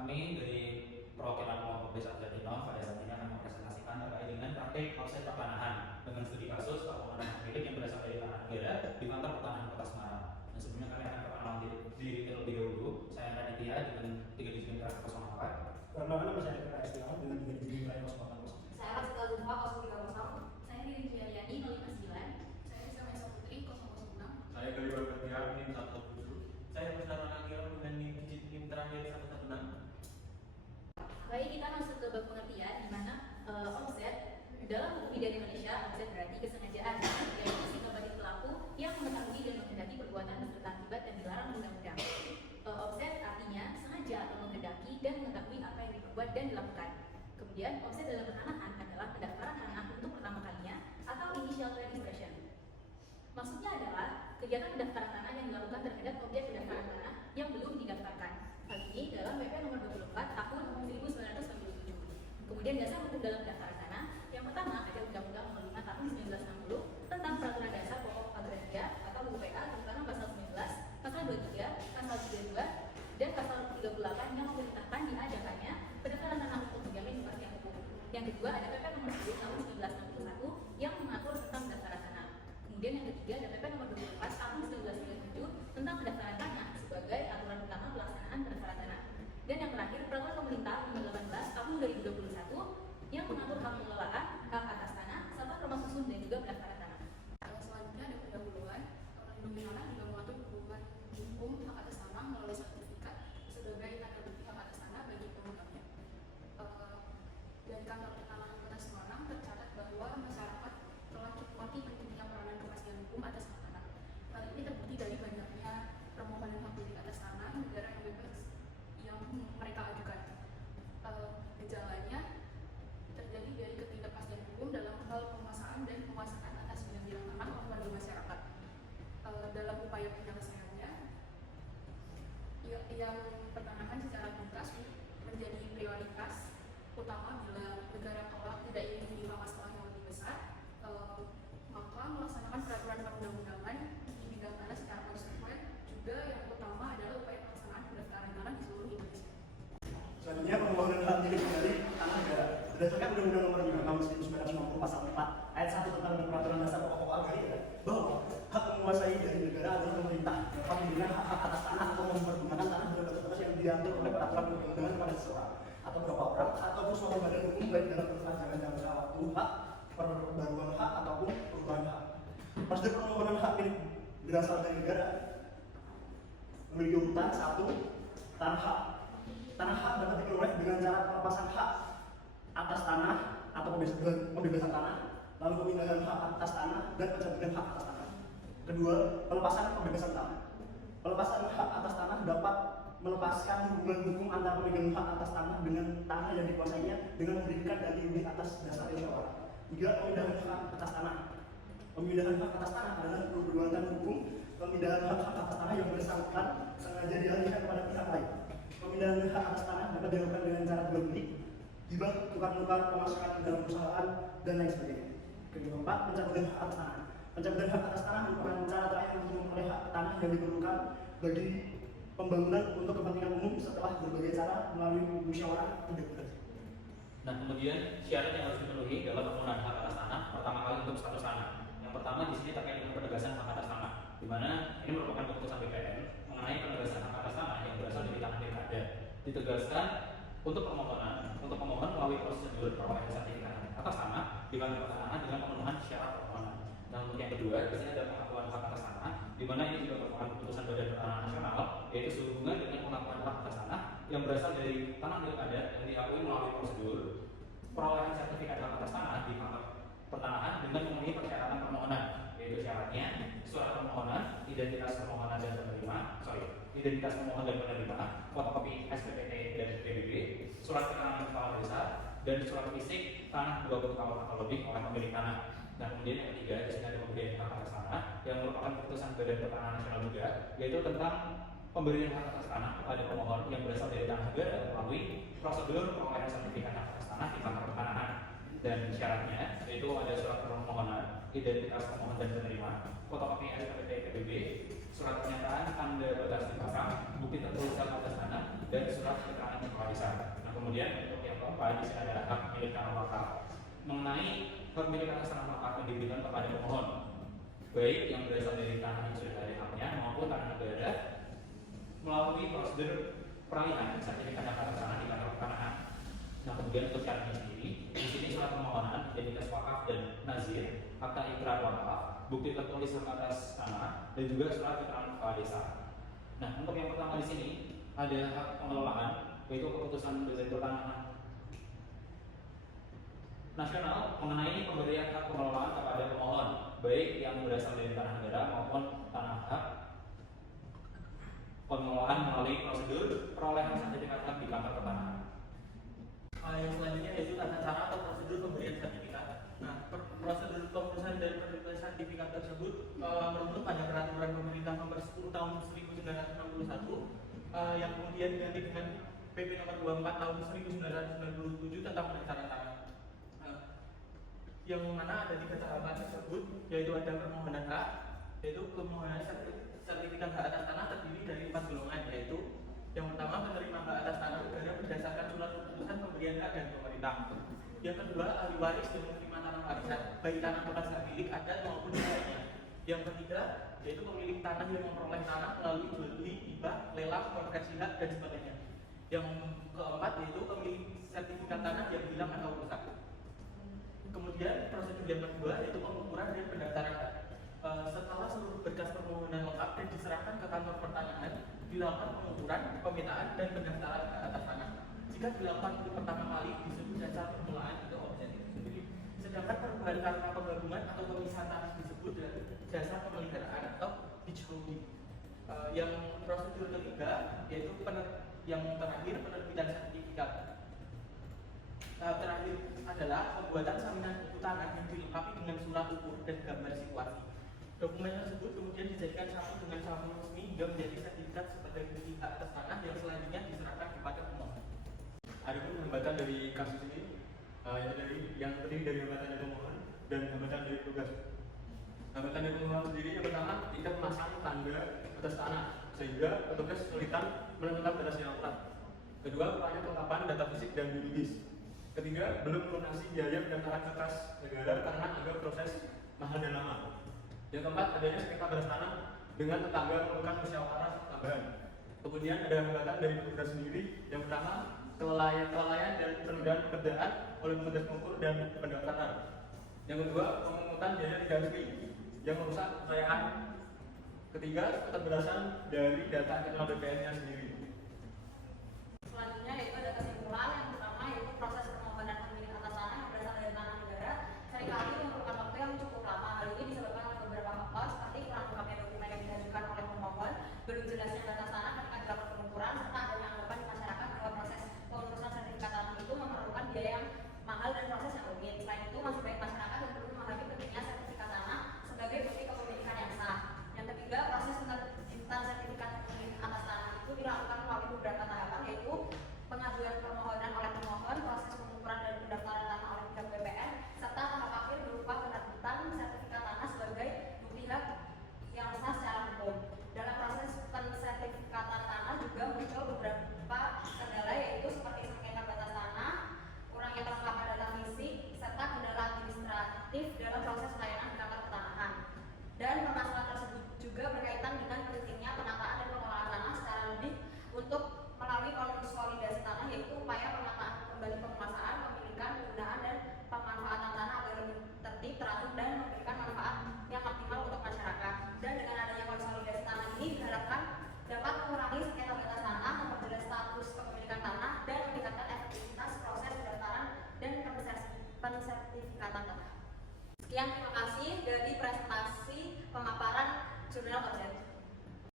Kami dari perwakilan kelompok desa Jatinov pada saat ini akan mempresentasikan terkait dengan praktik offset pertanahan dengan studi kasus permohonan hak milik yang berasal dari tanah negara di kantor pertanahan Kota Semarang. Dan sebelumnya kami akan perkenalan diri terlebih dahulu. Saya Raditya dengan 3 divisi mitra 04. Perkenalkan nama saya Dr. Estiawan dengan 3 divisi mitra 08. Saya Rasita Zulfa 030. Saya Diri Jiaryani 059. Saya Samesa Putri 006. Saya Gali Berketiar NIM 117. Saya Musdara Nagil dengan NIM terakhir 116. Baik, kita masuk ke bab pengertian di mana offset dalam hukum pidana Indonesia, offset berarti kesengajaan, yaitu sikap batin pelaku yang mengetahui dan menghendaki perbuatan beserta akibat yang dilarang undang-undang. Offset artinya sengaja atau menghendaki dan mengetahui apa yang diperbuat dan dilakukan. Kemudian offset dalam pertanahan adalah pendaftaran tanah untuk pertama kalinya atau initial registration. Maksudnya adalah kegiatan pendaftaran tanah yang dilakukan terhadap objek pendaftaran tanah yang belum didaftarkan. Hal ini dalam PP nomor 24 tahun 1997. Kemudian dasar hukum dalam pendaftaran tanah yang pertama ada Undang-Undang Nomor 5 tahun 1960 tentang Peraturan Dasar Pokok Agraria atau UPK terutama pasal 19, pasal 23, pasal 32, dan pasal 38 yang memerintahkan diadakannya pendaftaran tanah untuk menjamin kepastian hukum. Yang kedua ada PP nomor 10 tahun 1961 yang mengatur tentang pendaftaran tanah. Kemudian yang ketiga ada PP nomor 24 tahun 1997 tentang pendaftaran tanah sebagai aturan utama pelaksanaan pendaftaran tanah. Dan yang terakhir peraturan pemerintah nomor 18 tahun 2021 yang mengatur hak pengelolaan, hak atas tanah, serta rumah susun dan juga pendaftaran tanah. Selanjutnya ada pendahuluan. Melindungi tanah juga mengatur hubungan hukum hak atas tanah melalui sertifikat sebagai tanda bukti hak atas tanah bagi pemegangnya. Dari kantor pertanahan Kota Semarang tercatat bahwa masyarakat telah cukup pentingnya peranan kepastian hukum atas hak tanah. Hal ini terbukti dari banyaknya permohonan hak milik atas tanah negara yang bebas yang mereka ajukan. Gejalanya terjadi dari ketidakpastian hukum dalam hal penguasaan dan penguasaan atas bidang-bidang tanah oleh warga masyarakat. Dalam upaya penyelesaiannya, yang pertanahan secara tuntas menjadi prioritas utama bila negara kelak tidak ingin menerima masalah yang lebih besar, maka melaksanakan peraturan perundang-undangan di bidang tanah secara konsekuen. Juga yang utama adalah upaya pelaksanaan pendaftaran tanah di seluruh Indonesia. Selanjutnya permohonan hak milik dari tanah negara berdasarkan Undang-Undang Nomor 5 Tahun 1990 Pasal 4 Ayat 1 tentang Peraturan Dasar Pokok Agraria bahwa hak menguasai dari negara adalah pemerintah dapat memberikan hak atas tanah atau mempergunakan tanah berdasarkan yang diatur oleh peraturan perundang-undangan kepada seseorang atau beberapa orang ataupun suatu badan hukum baik dalam perpanjangan jangka waktu hak, perbaruan hak ataupun perubahan hak. Prosedur permohonan hak milik berasal dari negara memiliki urutan 1. Tanah hak. Tanah hak dapat diperoleh dengan cara pelepasan hak atas tanah atau pembebasan tanah, lalu pemindahan hak atas tanah dan pencabutan hak atas tanah. Kedua, pelepasan pembebasan tanah. Pelepasan hak atas tanah dapat melepaskan hubungan hukum antara pemegang hak atas tanah dengan tanah yang dikuasainya dengan memberikan dalih unit atas dasar musyawarah. 3. Pemindahan hak atas tanah. Pemindahan hak atas tanah adalah perbuatan hukum pemindahan hak atas tanah yang bersangkutan sengaja dialihkan kepada pihak lain. Pemindahan hak atas tanah dapat dilakukan dengan cara jual beli, hibah, tukar-tukar, pemasaran dalam perusahaan, dan lain sebagainya. Keempat, pencabutan hak atas tanah. Pencabutan hak atas tanah merupakan cara terakhir untuk memperoleh hak tanah yang diperlukan bagi pembangunan untuk kepentingan umum setelah berbagai cara melalui musyawarah tidak berhasil. Nah, kemudian syarat yang harus dipenuhi dalam penggunaan hak atas tanah pertama kali untuk status tanah. Yang pertama di sini terkait dengan penegasan hak atas tanah, di mana ini merupakan keputusan BPN mengenai penegasan hak atas tanah yang berasal dari tanah pilkada. Ditegaskan untuk pemohon melalui prosedur perolehan sertifikat atas tanah di kantor pertanahan dengan pemenuhan syarat permohonan. Nah, untuk yang kedua, di sini ada pengakuan hak atas tanah, di mana ini juga merupakan keputusan Badan Pertanahan Nasional, yaitu sehubungan dengan pengakuan hak atas tanah yang berasal dari tanah pilkada yang diakui melalui prosedur perolehan sertifikat hak atas tanah di kantor pertanahan dengan memenuhi persyaratan permohonan, yaitu syaratnya surat permohonan, identitas pemohon dan penerima, fotokopi SPPT dan PBB, surat keterangan kepala desa, dan surat fisik tanah 20 tahun atau lebih oleh pemilik tanah. Dan kemudian yang ketiga, di sini ada pemberian hak atas tanah yang merupakan keputusan Badan Pertanahan Nasional juga, yaitu tentang pemberian hak atas tanah kepada pemohon yang berasal dari tanah negara melalui prosedur perolehan sertifikat hak atas tanah di kantor pertanahan. Dan syaratnya yaitu ada surat permohonan, identitas pemohon dan penerima, fotokopi SPPT PBB, surat pernyataan tanda batas di belakang, bukti tertulis hak atas tanah, dan surat keterangan warisan. Nah kemudian untuk yang keempat di sini ada hak milik tanah wakaf. Mengenai hak milik atas tanah wakaf yang diberikan kepada pemohon, baik yang berasal dari tanah yang sudah ada haknya maupun tanah negara melalui prosedur peralihan sertifikat hak atas tanah di kantor pertanahan. Nah kemudian untuk syaratnya sendiri, di sini surat permohonan, identitas wakaf dan nazir, akta ikrar wakaf, bukti tertulis hak atas tanah, dan juga surat keterangan kepala desa. Nah untuk yang pertama di sini ada hak pengelolaan, yaitu keputusan Badan Pertanahan Nasional mengenai pemberian hak pengelolaan kepada pemohon, baik yang berasal dari tanah negara maupun tanah hak pengelolaan melalui prosedur perolehan sertifikat hak di kantor pertanahan. Yang selanjutnya yaitu tata cara atau prosedur pemberian sertifikat. Nah, prosedur pengurusan dan penerbitan sertifikat tersebut merujuk pada peraturan pemerintah nomor 10 tahun 1961 yang kemudian diganti dengan PP nomor 24 tahun 1997 tentang pendaftaran tanah. Yang mana ada 3 tahapan tersebut, yaitu ada permohonan hak, yaitu permohonan sertifikat hak atas tanah terdiri dari 4 golongan, yaitu yang pertama penerima hak atas tanah negara berdasarkan surat keputusan pemberian hak dan pemerintah. Yang kedua ahli waris yang menerima tanah warisan, baik tanah bekas hak milik adat maupun yang lainnya. Yang ketiga yaitu pemilik tanah yang memperoleh tanah melalui jual beli, hibah, lelang, konversi hak dan sebagainya. Yang keempat yaitu pemilik sertifikat tanah yang hilang atau rusak. Kemudian prosedur yang kedua yaitu pengukuran dan pendaftaran hak. Setelah seluruh berkas permohonan lengkap dan diserahkan ke kantor pertanahan, dilakukan pengukuran, pemetaan, dan pendaftaran hak atas tanah. Jika dilakukan untuk pertama kali disebut dasar permulaan atau objek itu sendiri. Sedangkan perubahan karena penggabungan atau pemisahan tanah disebut dasar pemeliharaan atau leaseholding. Yang prosedur ketiga yaitu yang terakhir penerbitan sertifikat. Tahap terakhir adalah pembuatan salinan buku tanah yang dilengkapi dengan surat ukur dan gambar situasi. Dokumen tersebut kemudian dijadikan satu dengan satu resmi hingga menjadi sertifikat sebagai bukti hak atas tanah yang selanjutnya diserahkan kepada pemohon. Adapun hambatan dari kasus ini yang terdiri dari hambatan dari pemohon dan hambatan dari petugas. Hambatan dari pemohon sendiri yang pertama tidak memasang tanda atas tanah sehingga petugas kesulitan menentukan batas yang akurat. Kedua, kurangnya kelengkapan data fisik dan juridis. Ketiga, belum melunasi biaya pendaftaran kertas negara karena ada proses mahal dan lama. Yang keempat, adanya sengketa batas tanah dengan tetangga memerlukan musyawarah tambahan. Kemudian ada hambatan dari petugas sendiri. Yang pertama, kelalaian dan penundaan pekerjaan oleh petugas pengukur dan pendaftaran. Yang kedua, pemungutan biaya tidak resmi yang merusak kepercayaan. Ketiga, keterbatasan dari data internal BPN-nya sendiri. Selanjutnya yaitu ada kesimpulan. Yang pertama yaitu proses permohonan pemilihan atas tanah yang berasal dari tanah negara seringkali memerlukan waktu yang cukup lama. Hal ini disebabkan oleh beberapa faktor seperti kurang lengkapnya dokumen yang diajukan oleh pemohon, belum jelasnya batas tanah ketika dilakukan pengukuran, serta adanya anggapan di masyarakat bahwa proses pengurusan sertifikat tanah itu memerlukan biaya yang mahal dan proses yang rumit. Selain itu masih banyak masyarakat yang belum memahami pentingnya sertifikat tanah sebagai bukti kepemilikan yang sah. Yang ketiga, proses penerbitan sertifikat atas tanah itu dilakukan melalui beberapa tahapan, yaitu pengajuan permohonan oleh pemohon, proses pengukuran dan pendaftaran tanah oleh pihak BPN, serta tahap akhir berupa penerbitan sertifikat tanah sebagai bukti hak yang sah secara hukum. Dalam proses pensertifikatan tanah juga muncul beberapa kendala, yaitu seperti sengketa batas tanah, kurangnya kelengkapan data fisik, serta kendala administratif dalam proses pelayanan di kantor pertanahan. Dan permasalahan tersebut juga berkaitan dengan pentingnya penataan dan pengelolaan tanah secara lebih untuk melalui konsolidasi tanah, yaitu upaya penataan kembali penguasaan, pemilikan, penggunaan, dan pemanfaatan tanah agar lebih tertib, teratur, dan memberikan manfaat yang optimal untuk masyarakat. Dan dengan adanya konsolidasi tanah ini diharapkan dapat mengurangi sengketa batas tanah, memperjelas status kepemilikan tanah, dan meningkatkan efektivitas proses pendaftaran dan pensertifikatan tanah. Sekian, terima kasih dari presentasi pemaparan jurnal objek.